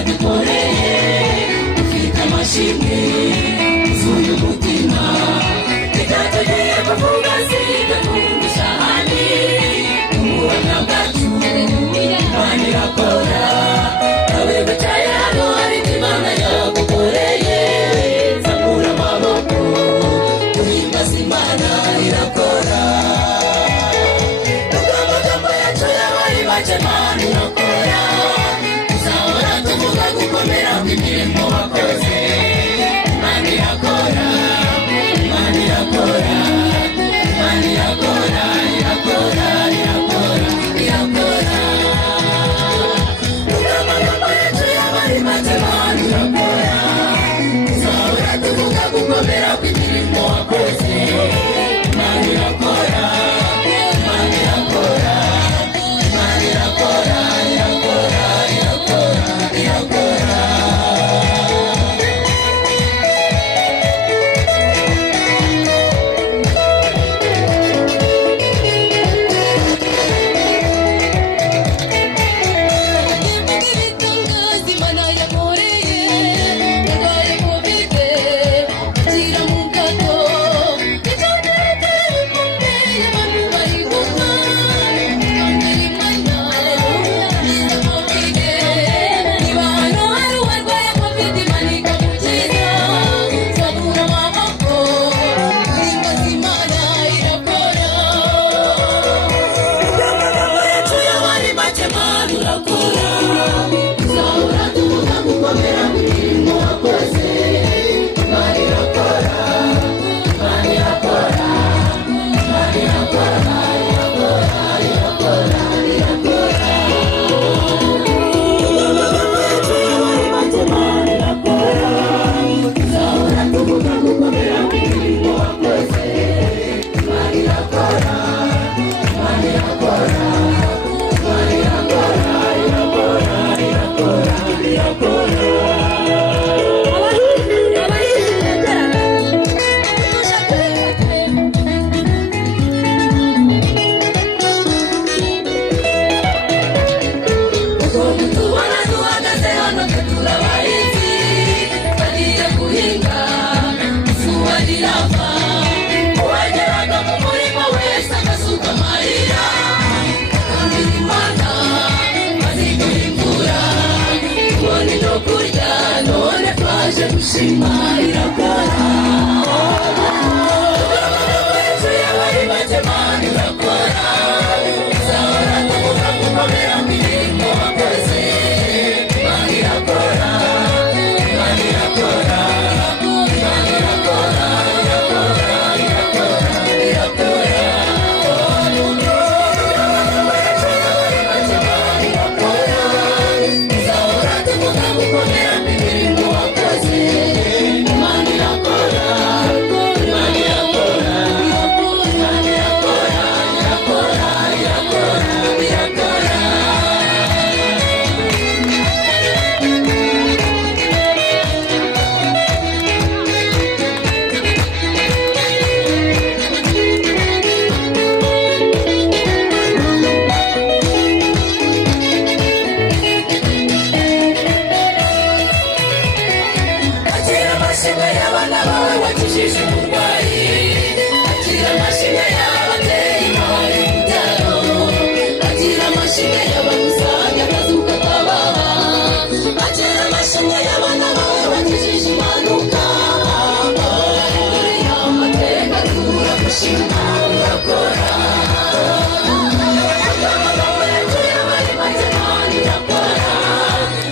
wadukoreye ufite amashimwe uzuye umutima bitatugiye kuvuga sida kungusha ahandi umuhamya bwacu Imana irakora nawe wicaye hano hari Imana yagukoreye zamura amaboko uhimbaza Imana irakora nubwo amagambo yacu yaba ari make Imana irakora tuzahora tuvuga gukomera kw'imirimo wakoze Imana irakora Imana irakora Imana irakora irakora irakora irakora nubwo amagambo yacu yaba ari make Imana irakora tuzahora tuvuga gukomera kw'imirimo wakoze Imana irakora Imana irakora Imana irakora irakora irakora irakora Imana irakora Imana irakora tuzahora tuvuga gukomera kw'imirimo wakoze Imana irakora Imana irakora Imana irakora irakora irakora irakora Imana irakora tuzahora tuvuga gukomera kw'imirimo wakoze Imana irakora Imana irakora Imana irakora irakora irakora irakora akira amashimwe y'abana bawe wakijije umurwayi akira amashimwe y'abateye imari urubyaro akira amashimwe y'abagusanga akazuka kabaha akira amashimwe y'abana bawe wakijije impanuka amateka turagushima urakora amagambo yacu yaba ari make Imana irakora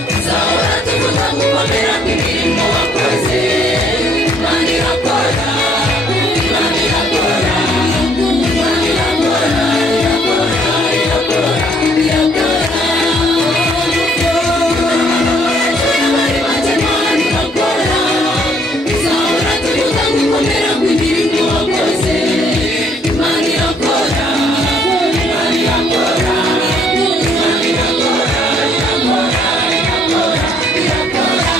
tuzahora tuvuga gukomera kw'imirimo wakoze Imana irakora Imana irakora Imana irakora irakora irakora irakora amagambo yacu yaba ari make Imana irakora tuzahora tuvuga gukomera kw'imirimo wakoze Imana irakora Imana irakora Imana irakora irakora irakora irakora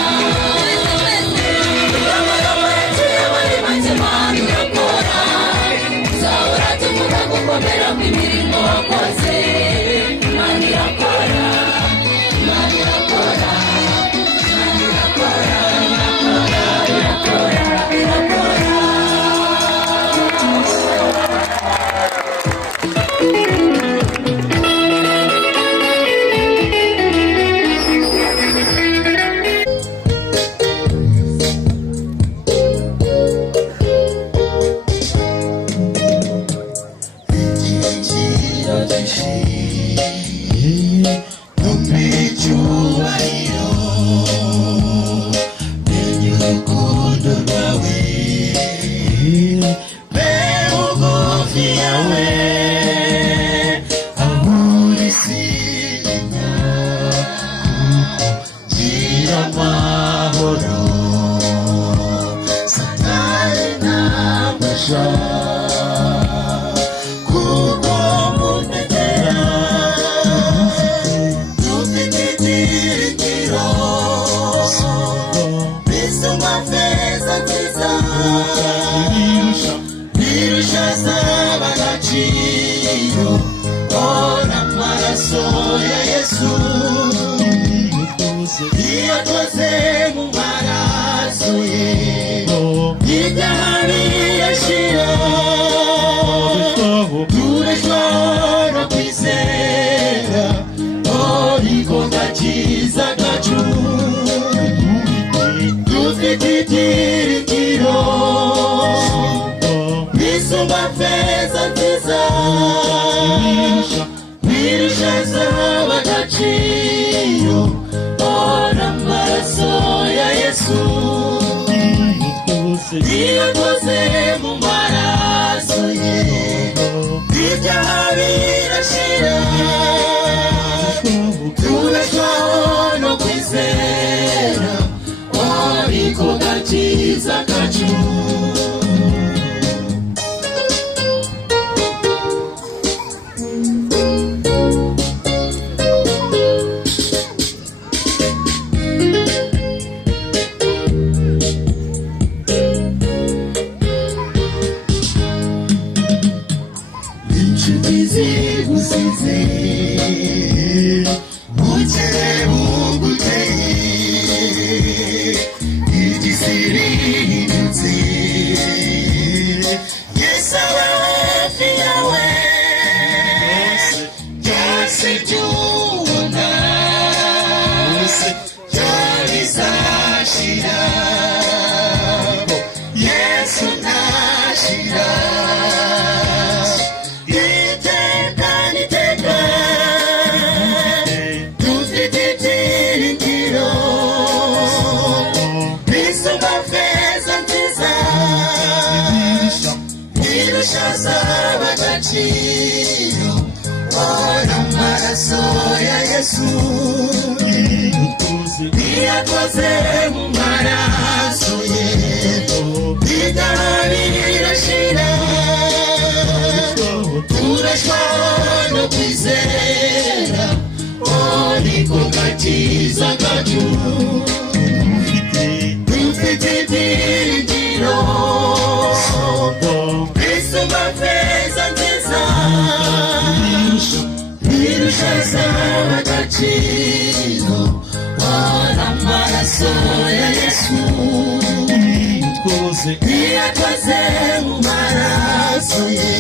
menye urukundo rwawe bugufi yawe amurisinya gira amahoro satani ntabasha kuko munegera dufite ibyiringiro bisumba feza nziza birusha zaba agaciro ora amaraso ya Yesu iyo twaze mu maraso ye ibyaha birashira turashobora no kwizera ariko gakiza kacu dufite ibyiringiro bisumba feza nziza birusha zaba agaciro ora amaraso ya Yesu iyo twaze mu maraso ye ibyaha birashira turashobora no kwizera ariko gakiza kacu zigusize bukeye buguteye igisirindutse Yesu aba hafi yawe byose byubona byabizashira Yesu ntashira zaba agaciro ora amaraso ya Yesu iyo twaze mu maraso ye ibyaha birashira turashobora no kwizera ariko gakiza kacu dufite ibyiringiro bisumba feza nziza birusha zaba agaciro ora amaraso ya Yesu iyo twaze mu maraso ye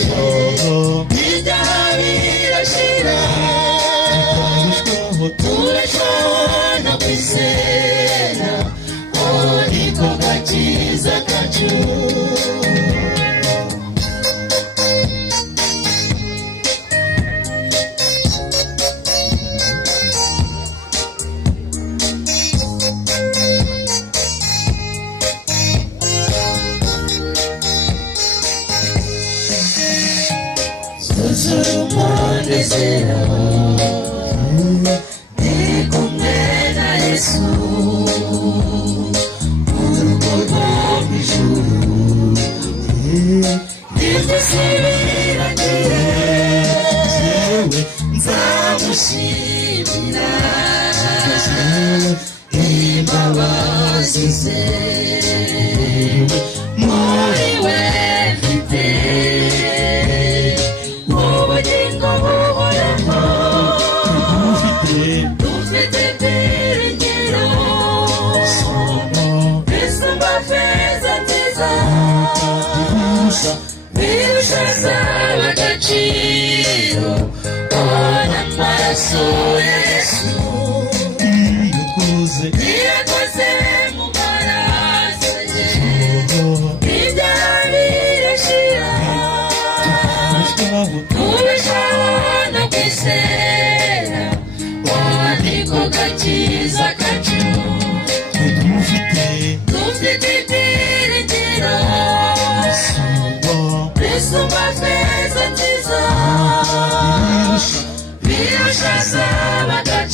ibyaha birashira turashobora no kwizera ariko gakiza kacu umunezero ndi kumwe na Yesu urugo rwo mu ijuru ntidusiriragire nzamushimira imbabazi ze muri we mfite ubugingo buhoraho dufite ibyiringiro bisumba feza nziza birusha zaba agaciro ora amaraso ya Yesu iyo twaze mu maraso ye ibyaha birashira turashobora no kwizera ariko gakiza kacu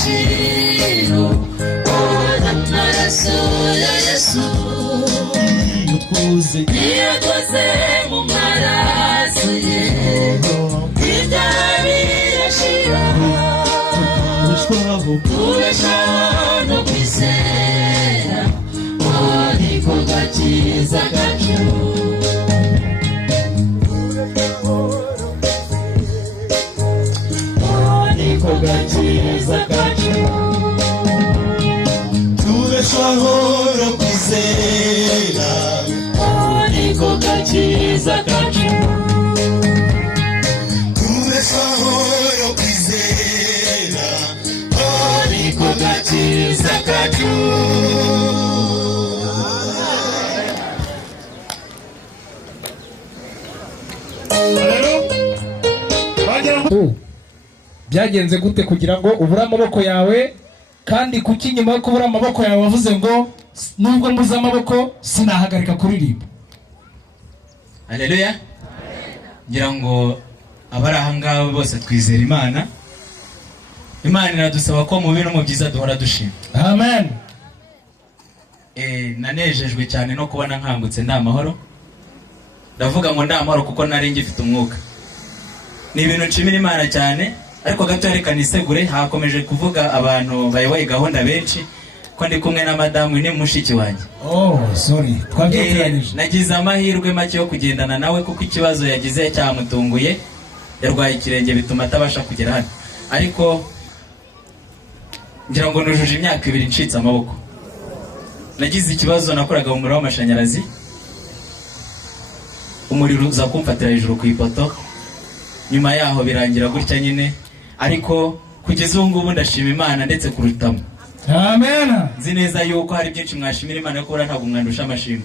agaciro n'amaraso ya Yesu yakoze mu maraso ye ibyaha birashira tubeshaho no kwizera niko gakiza kacu niko gakiza kacu tubeshaho no kwizera niko gakiza kacu tubeshaho no kwizera niko gakiza kacu. Byagenze gute kugira ngo ubure amaboko yawe, kandi kuki nyuma yo kubura amaboko yawe wavuze ngo nubwo mbuze amaboko sinahagarika kuririmba? Haleluya. Ngira ngo abari aha ngaho bose twizera Imana. Imana iradusaba ko mu bintu mu byiza duhora dushima. Amen. Nanejejwe cyane no kubona nkangutse ndamahoro. Ndavuga ngo ndamahoro kuko nari ngifite umwuka. Ni ibintu nshimira Imana cyane, ariko gato reka nisegure. Hakomeje kuvuga abantu bayoboye gahunda benshi ko ndi kumwe na madamu ni mushiki wanjye. Oh, sorry. Twabyeteranije. Nagize amahirwe make yo kugendana nawe kuko ikibazo yagize cyamutunguye. Yarwaye ikirenge bituma atabasha kugera hano. Ariko ngira ngo nujuje imyaka 2 ncitse amaboko. Nagize ikibazo nakoraga mu muriro w'amashanyarazi. Umuriro uza kumfatira hejuru ku ipoto. Nyuma yaho birangira gutya nyine, ariko kugeza ubu ngubu ndashima Imana ndetse kurutamo. Amen. Nzi neza yuko hari byinshi mwashimira Imana yo kubura ntabwo mwandusha amashimwe.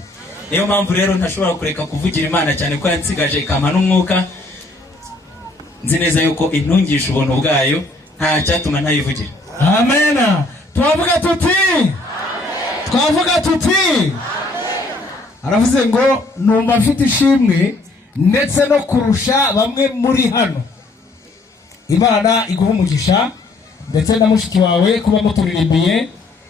Niyo mpamvu rero ntashobora kureka kuvugira Imana cyane ko yansigaje ikampa n'umwuka. Nzi neza yuko intungisha ubuntu bwayo nta cyatuma ntayivugira. Amen. Twavuga tuti. Twavuga tuti. Aravuze ngo numva afite ishimwe ndetse no kurusha bamwe muri hano. Imana iguha umugisha ndetse na mushiki wawe kuba muturirimbiye.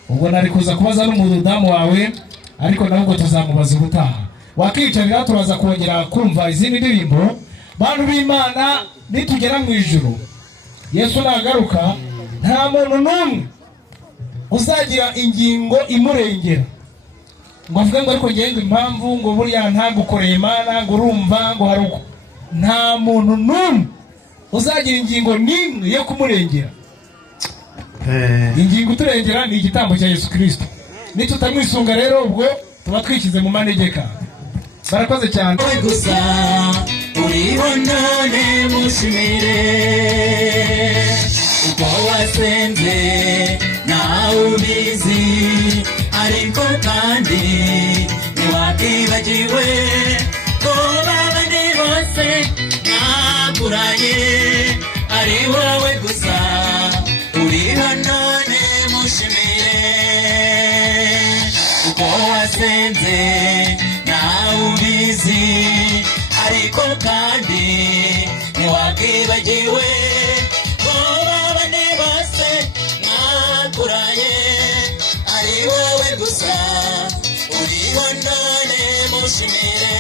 Ubwo nari kuza kubaza n'umudamu wawe, ariko nabwo tuzamubaza ubutaha. Wakicarira turaza kongera kumva izindi ndirimbo. Bantu b'Imana, nitugera mu ijuru Yesu nagaruka, nta muntu n'umwe uzagira ingingo imurengera ngo avuge ngo ariko ngenga impamvu ngo buriya ntagukoreye Imana ngo urumva ngo haruko. Nta muntu n'umwe uzagira ingingo n'imwe yo kumurengera. Ingingo turengera ni igitambo cya Yesu Kristo. Nitutamwisunga rero ubwo tuba twishyize mu manegeka. Barakoze cyane. Gusa uriho none mushimire uko wasenze nawe ubizi, ariko kandi ntiwakibagiwe ko babandi bose nakuraye ari wowe gusa uriho none mushimire uko wasenze nawe ubizi, ariko kandi ntiwakibagiwe ko babandi bose nakuraye ari wowe gusa uriho none mushimire.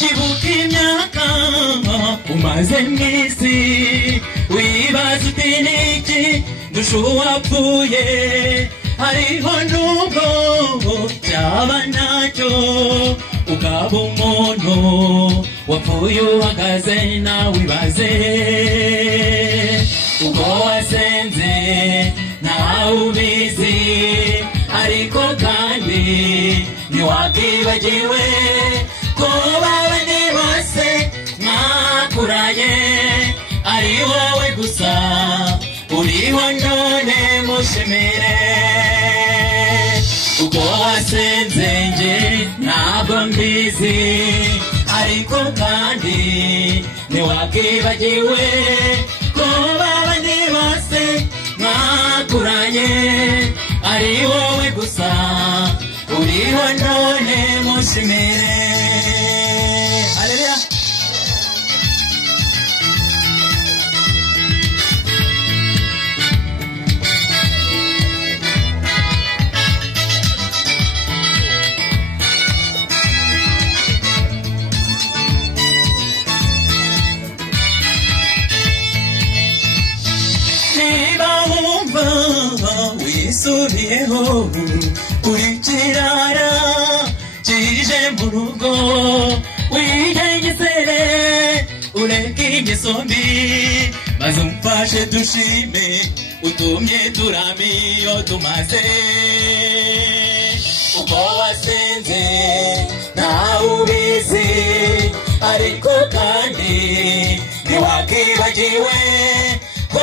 Ibuka imyaka umaze mw'isi wibaza uti niki ndusha uwapfuye, hariho nubwo cyaba ntacyo ukaba umuntu wapfuye uhagaze nawe ibaze ubwo wasenze nawe ubizi, ariko kandi ntiwakibagiwe ko babandi bose mwakuraye ari wowe gusa uriho none mushimire uko wasenze nje ntabwo mbizi, ariko kandi ntiwakibagiwe ko babandi mwakuranye ari wowe gusa uriho none mushimire. Haleluya. Wisubiyeho uri kirara kije mu rugo wigengesere ureke ingeso mbi maze umfashe dushime utumye turami iyo tumaze. Uko wasenze nawe ubizi ariko kandi ntiwakibagiwe ko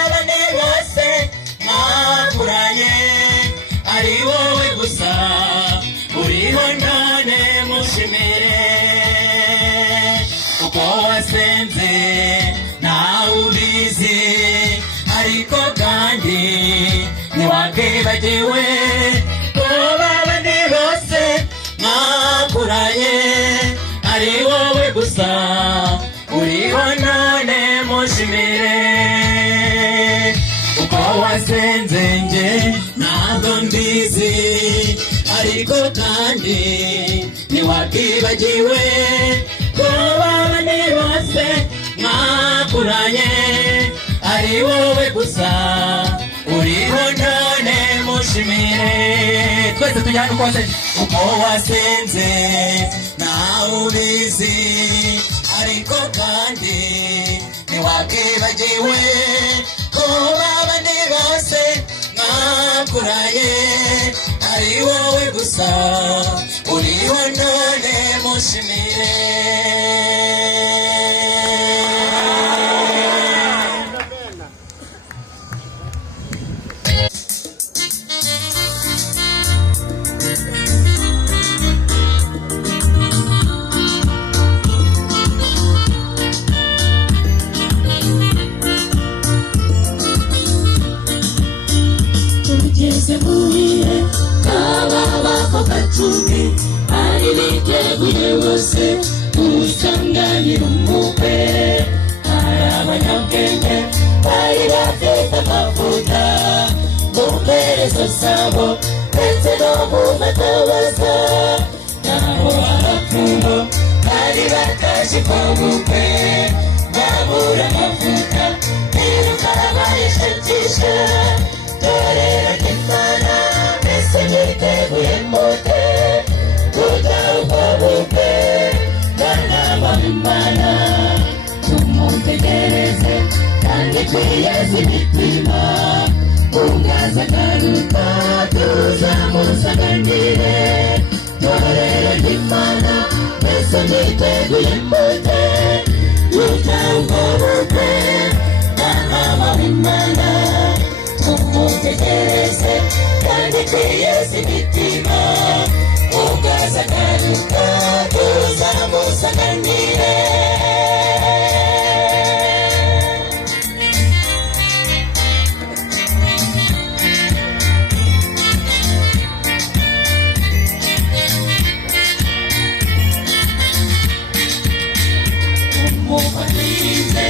abandi bose mwakuranye ari wowe gusa uriho none mushimire. Uko wasenze nawe ubizi ariko kandi ntiwakibagiwe ko abandi bose mwakuranye ari wowe gusa uriho none mushimire. Uko wasenze nje ntabwo mbizi ariko kandi ntiwakibagiwe ko abandi bose mwakuranye ari wowe gusa uriho none mushimire. Twese tujyane uko wasenze. Uko wasenze nawe ubizi ariko kandi ntiwakibagiwe ko abandi bose mwakuranye ari wowe gusa uriho none mushimire. Ari biteguye bose usanganira umukwe. Hari abanyabwenge bari bafite amavuta mu mperezo zabo ndetse no mu matabaza, naho abapfumu bari bataje ku bukwe babura amavuta biruka barishakisha. Torero ry'Imana mbese mwiteguye mute kugaruka bukwe bw'abana b'Imana? Tumutegereze kandi twiyeze imitima ubwaza agaruka tuzamusanganire. Torero ry'Imana mbese mwiteguye mute kugaruka bukwe bw'abana b'Imana? Tumutegereze kandi twiyeze imitima ubwaza agaruka tuzamusanganire. Umuvanize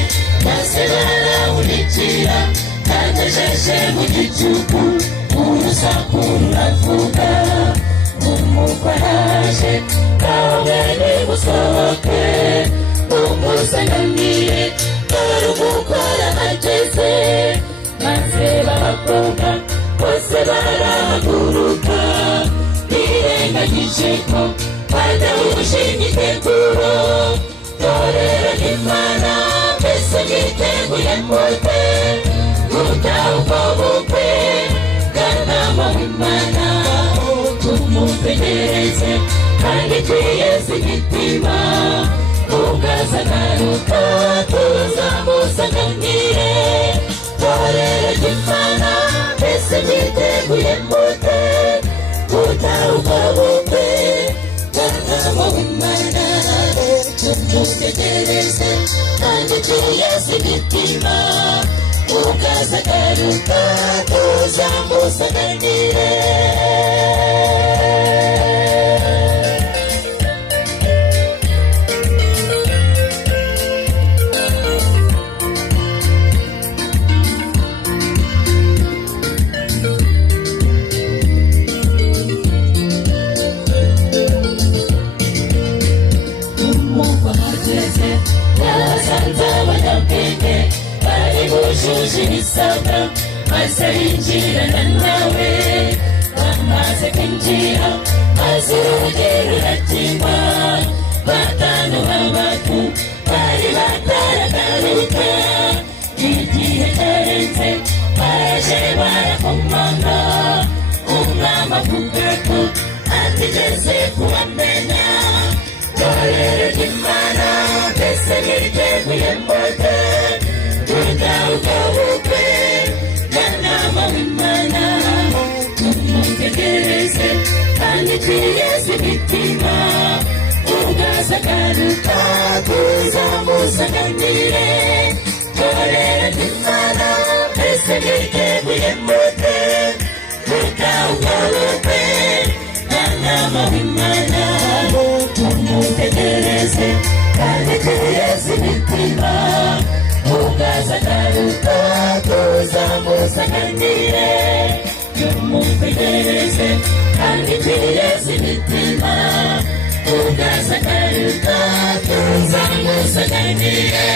bose barawunikira kagejeje mu gicuku urusaku ruravuga. Umukwe araje kabone gusohoke umusanganire dore umukwe arahageze. Maze babakobwa bose barahaguruka birengagije ko badahuje imyiteguro. Torero ry'Imana mbese mwiteguye mute gutaha ubwo bukwe bw'abana b'Imana? Tumutegereze kandi twiyeze imitima ubwaza agaruka tuzamusanganire. Torero ry'Imana mbese mwiteguye mute gutaha ubwo bukwe bw'abana b'Imana? Tumutegereze kandi twiyeze imitima ukazagaruka tuzamusanganire. Ibisabwa maze yinjirana nawe, bamaze kwinjira maze urugi rurakingwa. Batanu b'abatu bari bataragaruka, igihe cyarenze baraje barakomanga. Umwami avuga ko atigeze kubamenya. Torero ry'Imana mbese niriteguye mbote, utawukawukwe mwanama w'Imana. Tumutegereze kandi twiyeze imitima, ukazagaruka tuzamusanganire. Torero ry'Imana mbese niriteguye mbote, utawukawukwe mwanama w'Imana. Tumutegereze kandi twiyeze imitima, ukazagaruka tuzamusanganire. Tumutegereze kandi twiyeze imitima, ukazagaruka tuzamusanganire.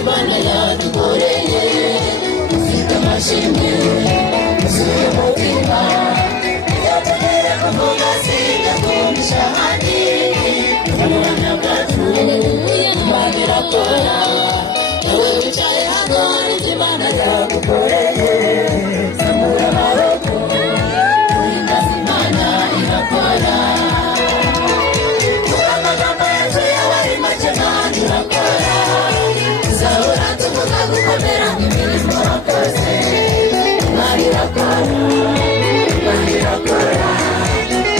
Imana yadukoreye ufite amashimwe yuzuye umutima. Iyo tugera ku mugozi yagumisha ahandi, ubumana bwacu Imana irakora. Wowe wicaye hano n'ibyo Imana yagukoreye, zamura amaboko uhimbaze Imana irakora. Amagambo yacu yawe ari make, Imana irakora. Zahora tuvuga gukomera imirimo wakoze. Imana irakora, Imana irakora,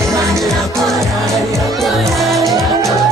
Imana irakora, irakora, irakora.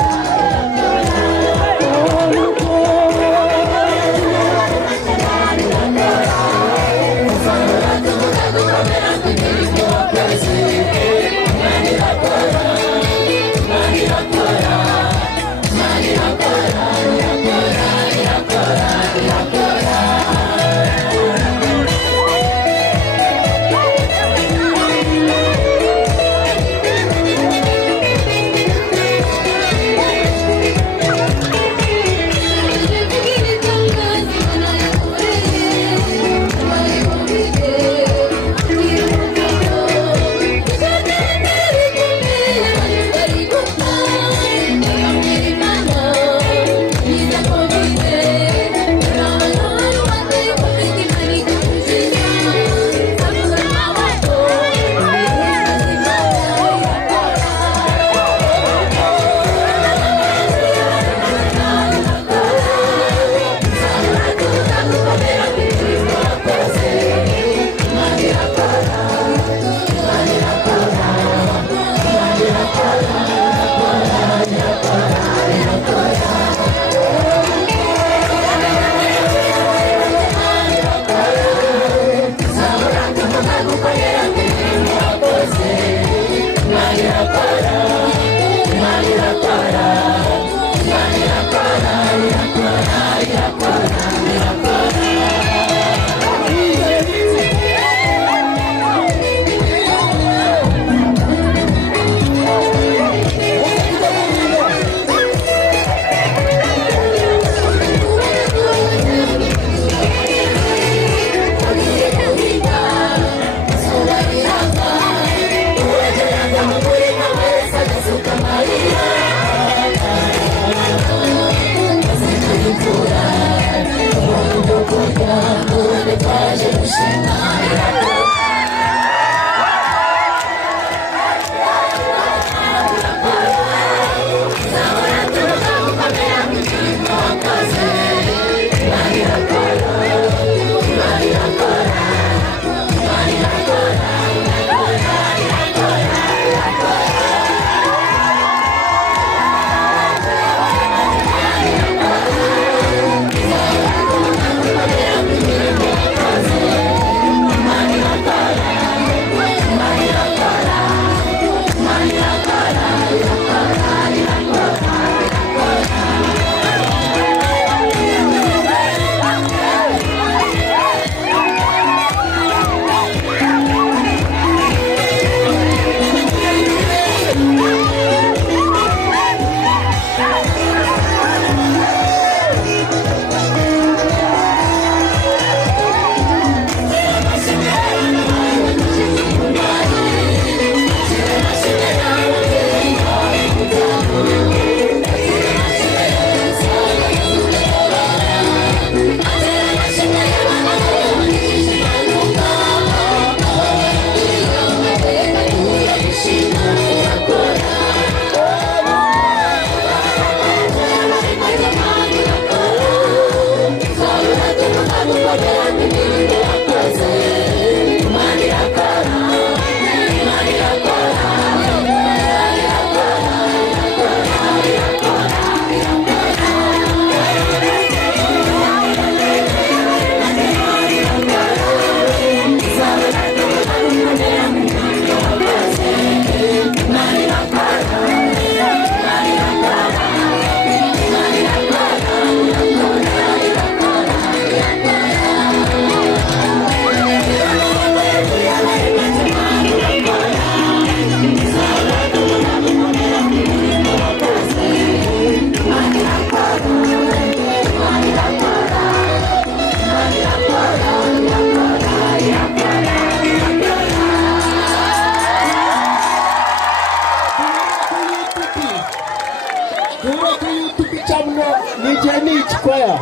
Kuri YouTube channel ni Jenny Choir.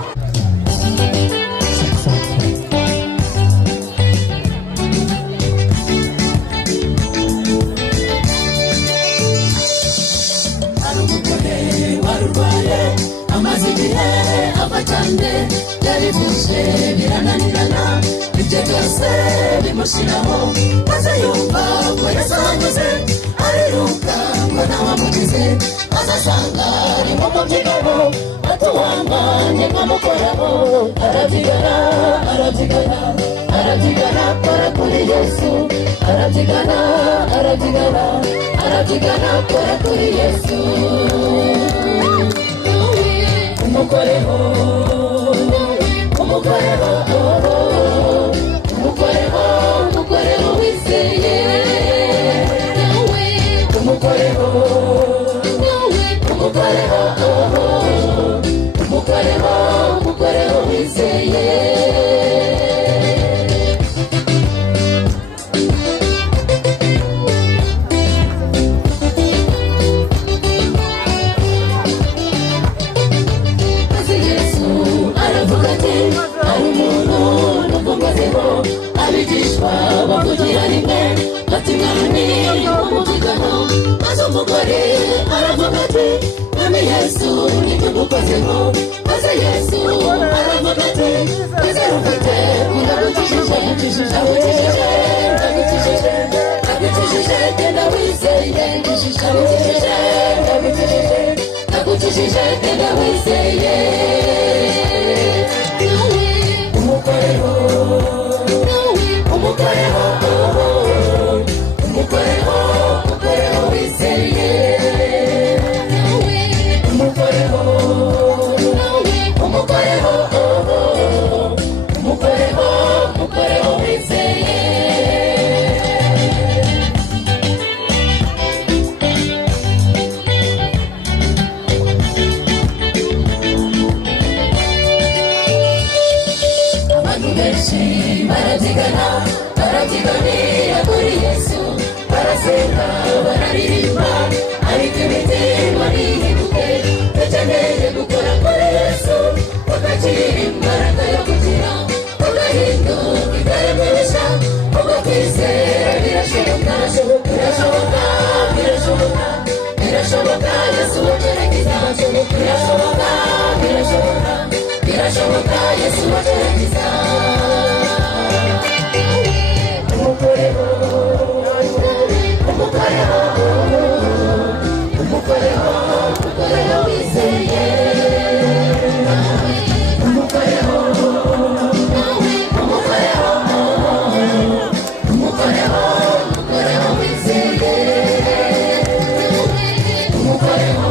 Abacande yarivuje birananirana ibyo byose bimushiraho maze yumva ko yasanze ariruka ngo nawamugize azasanga ari mu mubyigano atuwambanye nkamukorabo arabyigana kora kuri Yesu arabyigana kora kuri Yesu umukoreho wizeye umukoreho wizeye bavugira rimwe bati mwami umubyigano maze umugore aravuga ati mwami Yesu nibyo ngukozeho maze Yesu aravuga ati kwizera ufite ndagukijije genda wizeye ndagukijije genda wizeye umukoreho wizeye umukoreho wizeye abantu benshi barabyiganira kuri Yesu barasenga bararirimba ariko imitima ntihinduke dukeneye gukora kuri Yesu tukagira imbaraga yo kugira tugahinduka ibyaremwe bishya ubwo kwizera birashoboka Yesu wagerageza birashoboka Yesu wagerageza umukoreho wizeye umukoreho wizeye umukoreho